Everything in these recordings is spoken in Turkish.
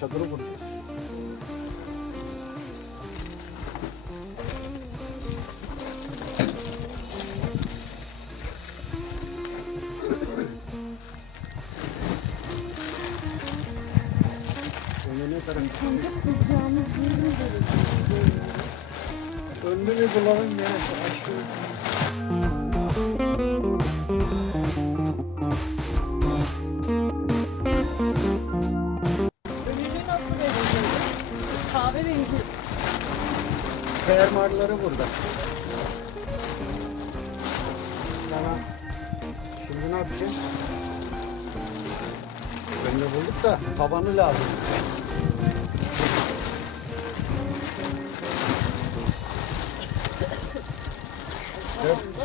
çadırı kuracağız. Önünü bulalım neresi aşağı. Fermuarları burada. Tamam. Şimdi ne yapacağız? Önünü bulduk da tabanı lazım. Evet.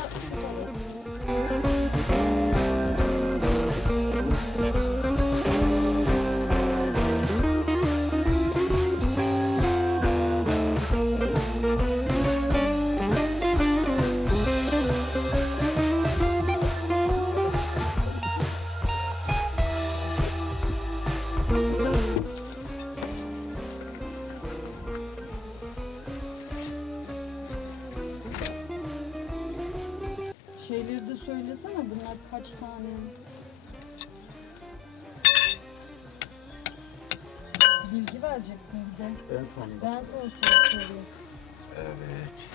Söylesene bunlar kaç tane? Bilgi vereceksin bir de. En sonunda. Ben sana söyleyeyim. Evet.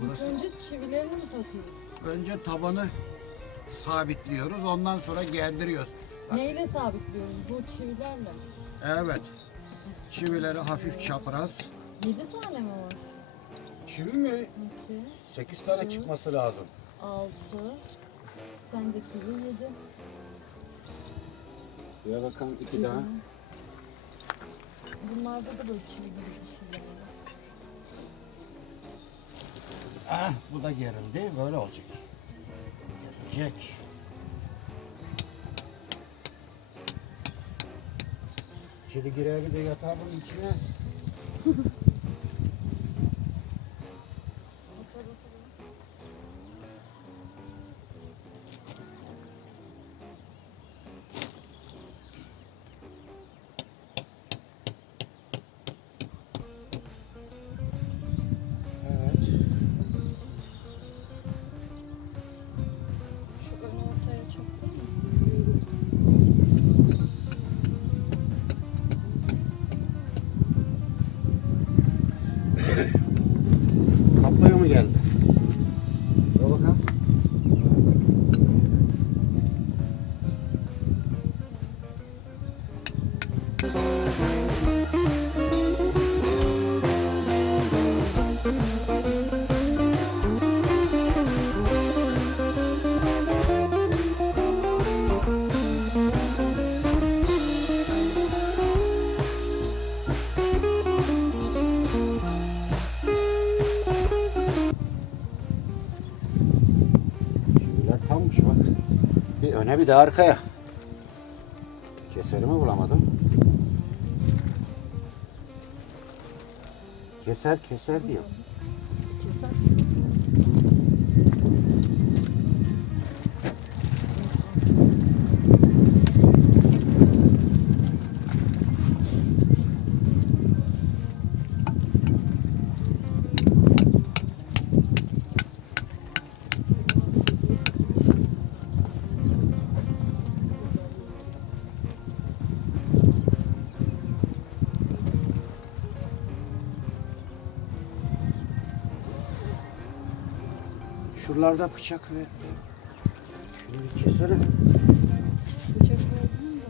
Burası önce çivilerini mi takıyoruz? önce tabanı sabitliyoruz. Ondan sonra gerdiriyoruz. Bak. Neyle sabitliyoruz? Bu çivilerle. Evet. Çivileri hafif çapraz. 7 tane mi var? Çivi mi? 2, 8 tane çıkması lazım. 6, sendeki bu 7. Buraya bakalım iki daha. Bunlarda da böyle çivi gibi bir şeyler var. Ah, bu da gerildi. Böyle olacak. Gelecek. Kedi girer bir de yatar bunun içine. Bir de arkaya. Keserimi bulamadım. Keser keser diyor. Keser. buralarda bıçak ver. Şimdi keselim. Bıçak verdin mi?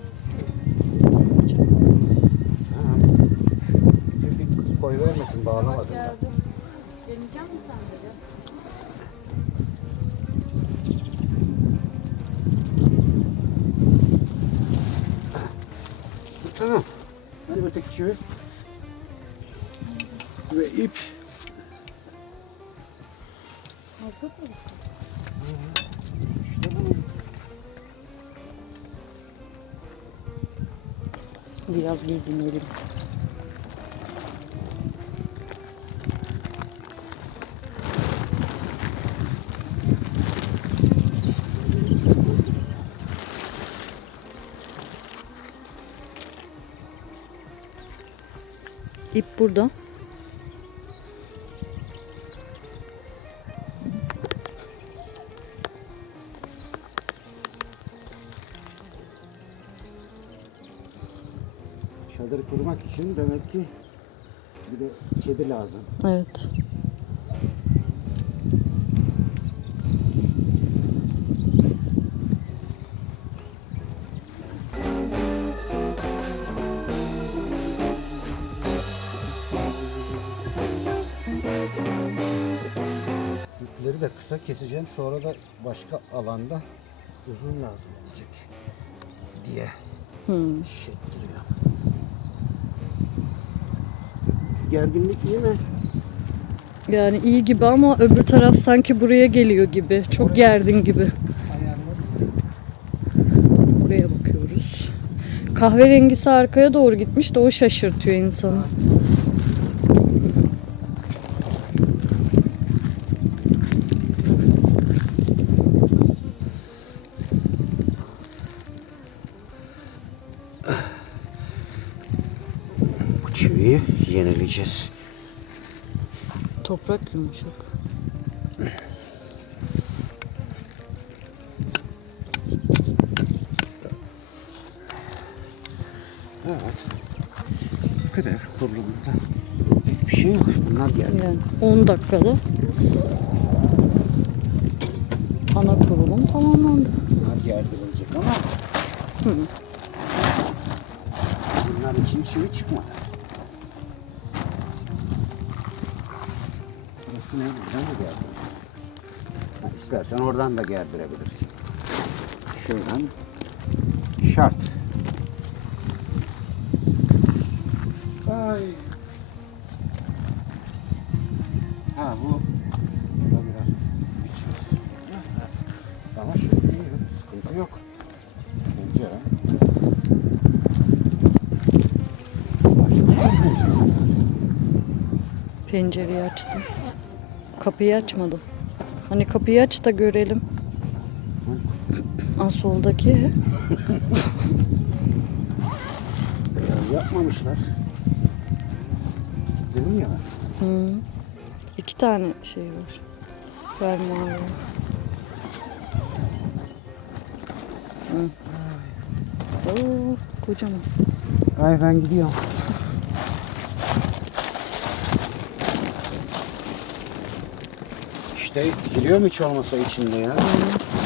Bıçak verdin. Koy vermesin bağlamadım ben. Deneyeceğim mi sen de? Tamam. Hadi öteki çevir. Ve ip Biraz gezinelim. İp burada. Kurmak için demek ki bir de kedi lazım. Evet. İpleri de kısa keseceğim. Sonra da başka alanda uzun lazım olacak diye Hmm. hissettiriyor. Gerginlik iyi mi? Yani iyi gibi ama öbür taraf sanki buraya geliyor gibi. Çok gergin gibi. Buraya bakıyoruz. Kahverengisi arkaya doğru gitmiş de o şaşırtıyor insanı. Yenileyeceğiz. Toprak yumuşak. Evet. Bu kadar kurulumda. Bir şey yok. Bunlar geldi. Yani 10 dakikada ana kurulum tamamlandı. Bunlar gerdirilecek ama bunlar için çivi çıkmadı. Ne? Buradan da gerdirecek. Ha, oradan da gerdirebilirsin. Şuradan şart. Ay. Ha bu da biraz. Ama şimdi iyi, sıkıntı yok. Pencere. Pencereyi açtım. Kapıyı açmadım. Hani kapıyı aç da görelim. Aa, soldaki. Yapmamışlar. Dedim ya. Hı. İki tane şey var. Fermuar var. Hı. Oo, kocaman. Ay ben gidiyorum. İşte giriyor mu hiç olmasa içinde ya?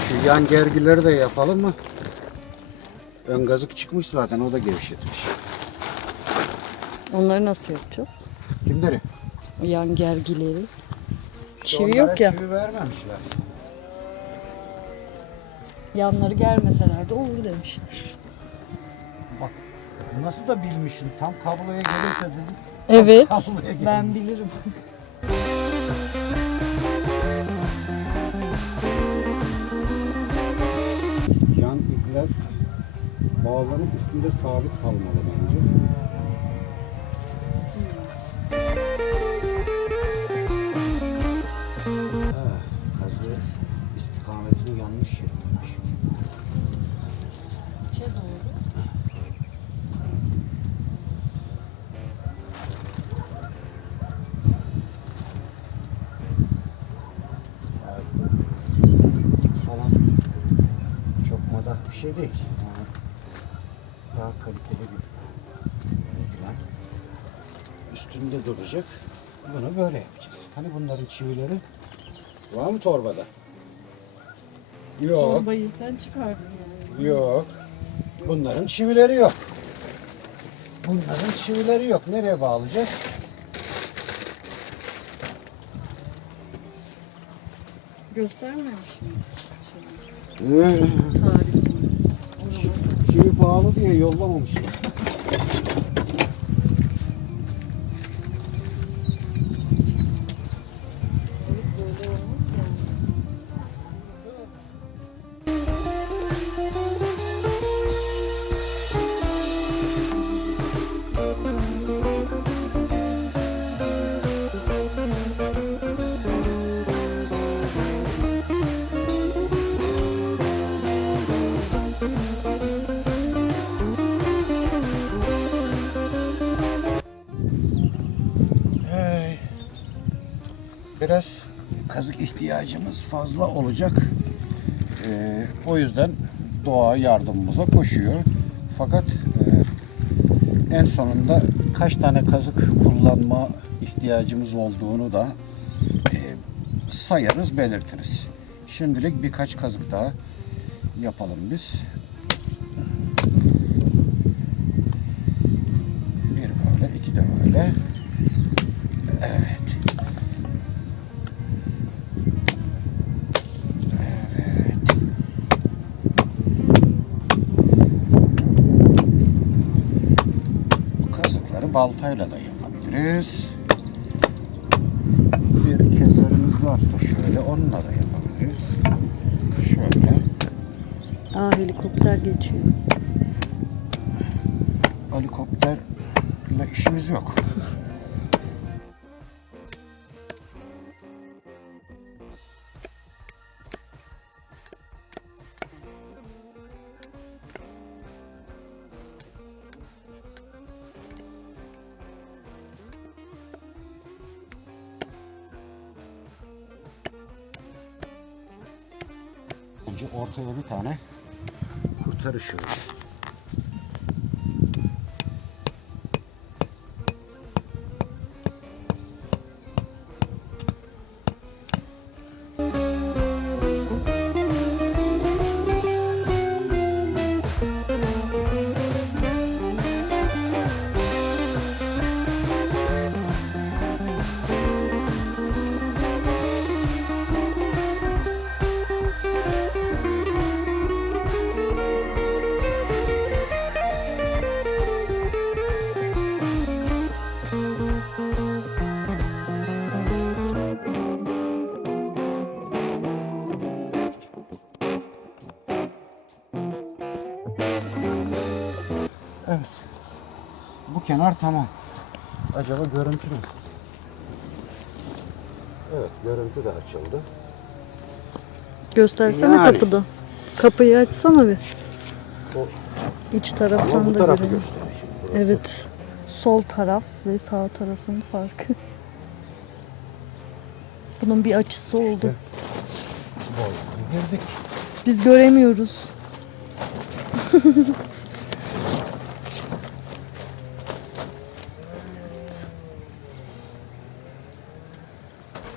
Şu yan gergileri de yapalım mı? Ön gazık çıkmış zaten o da gevşetmiş. Onları nasıl yapacağız? Kimleri? O Yan gergileri. Çivi yok ya. Çivi vermemişler. Yanları germeseler de olur demişler. Bak nasıl da bilmişsin. Tam kabloya gelirse dedim. Evet. Kabloya gelin. Ben bilirim. Bağlanıp üstünde sabit kalmalı bence. Ha, kazı istikametini yanlış yapmış. İçe doğru. falan çok moda bir şey değil. Daha kaliteli bir plan. Üstünde duracak. Bunu böyle yapacağız. Hani bunların çivileri var mı torbada? Yok. Bombayı sen çıkardın yani. Yok. Bunların çivileri yok. Bunların çivileri yok. Nereye bağlayacağız? Göstermemiş mi? Ee, Tarih. Pahalı diye yollamamışlar. Biraz kazık ihtiyacımız fazla olacak. Ee, o yüzden doğa yardımımıza koşuyor. Fakat e, en sonunda kaç tane kazık kullanma ihtiyacımız olduğunu da e, sayarız, belirtiriz. Şimdilik birkaç kazık daha yapalım biz. Bir böyle, iki de öyle. Evet. Evet. Baltayla da yapabiliriz. Bir keserimiz varsa şöyle onunla da yapabiliriz. Şöyle. Aa helikopter geçiyor. Helikopterle işimiz yok. Kurtarış Evet. Bu kenar tamam. Acaba görüntü mü? Evet, görüntü de açıldı. Göstersene Yani. kapıda. Kapıyı açsana bir. O- İç Ama taraftan bu da tarafı görelim. gösteriyor şimdi burası. Evet. Sol taraf ve sağ tarafın farkı. Bunun bir açısı oldu. Balkona girdik. Biz göremiyoruz.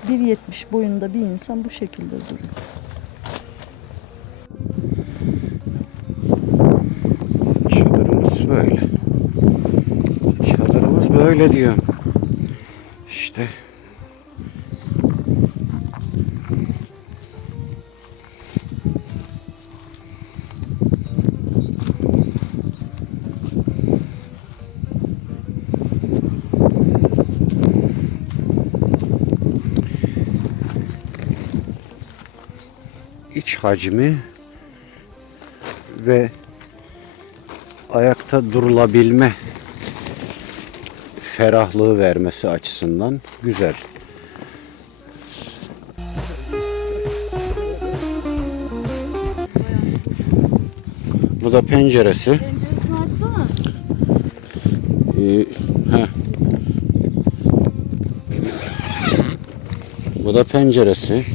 Bir yetmiş boyunda bir insan bu şekilde duruyor. Çadırımız böyle. Çadırımız böyle diyor. İşte. Hacmi ve ayakta durulabilme ferahlığı vermesi açısından güzel. Bu da penceresi. Penceresini açsana. Ee. Bu da penceresi.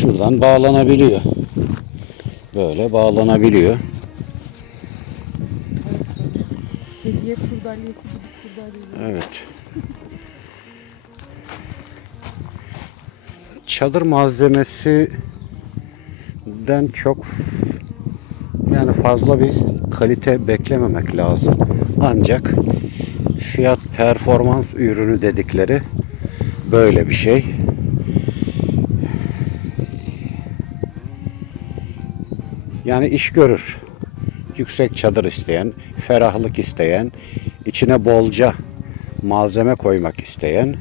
Şuradan bağlanabiliyor. Böyle bağlanabiliyor. Hediye kurdalyesi gibi kurdalye. Evet. Çadır malzemesinden çok yani fazla bir kalite beklememek lazım. Ancak fiyat performans ürünü dedikleri böyle bir şey. Yani iş görür. Yüksek çadır isteyen, ferahlık isteyen, içine bolca malzeme koymak isteyen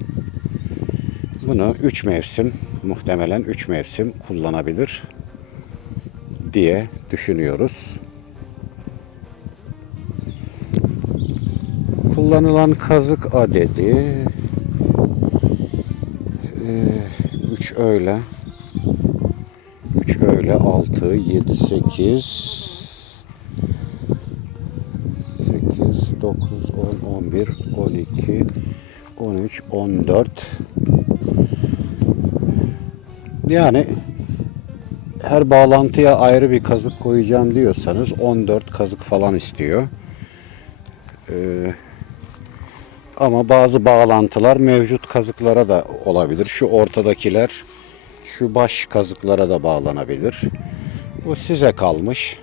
bunu 3 mevsim muhtemelen 3 mevsim kullanabilir diye düşünüyoruz. Kullanılan kazık adedi 3 öğle 3 öğle 6 7 8 8 9 10 11 12 13 14 Yani her bağlantıya ayrı bir kazık koyacağım diyorsanız 14 kazık falan istiyor. Ee, ama bazı bağlantılar mevcut kazıklara da olabilir. Şu ortadakiler şu baş kazıklara da bağlanabilir. Bu size kalmış.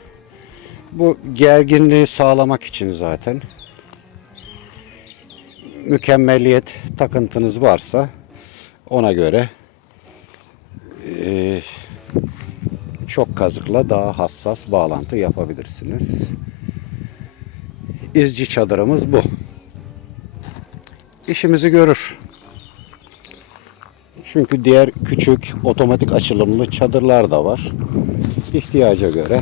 Bu gerginliği sağlamak için zaten. Mükemmeliyet takıntınız varsa ona göre eee, çok kazıkla daha hassas bağlantı yapabilirsiniz. İzci çadırımız bu. İşimizi görür. Çünkü diğer küçük otomatik açılımlı çadırlar da var. İhtiyaca göre